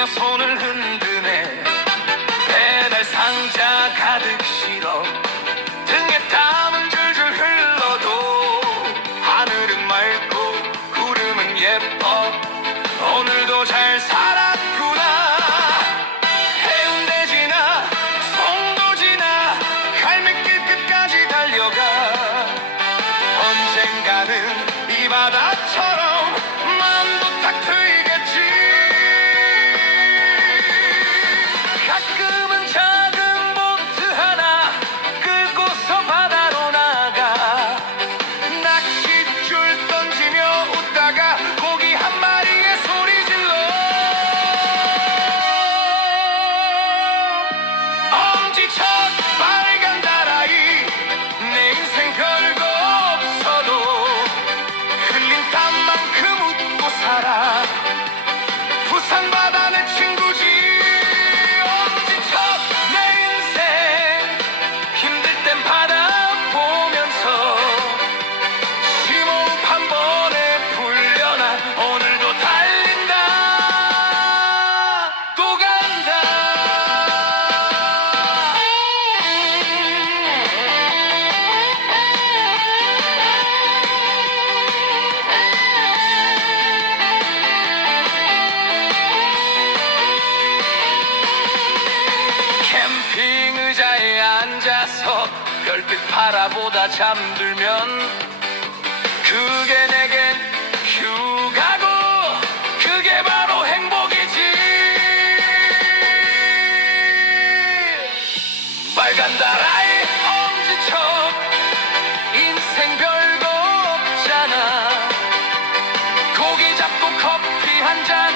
웃으며 손을 흔드네. 배달 상자 가득 실어 Sarah. 캠핑 의자에 앉아서 별빛 바라보다 잠들면 그게 내겐 휴가고 그게 바로 행복이지. 빨간 나라의 엄지척 인생 별거 없잖아. 고기 잡고 커피 한잔.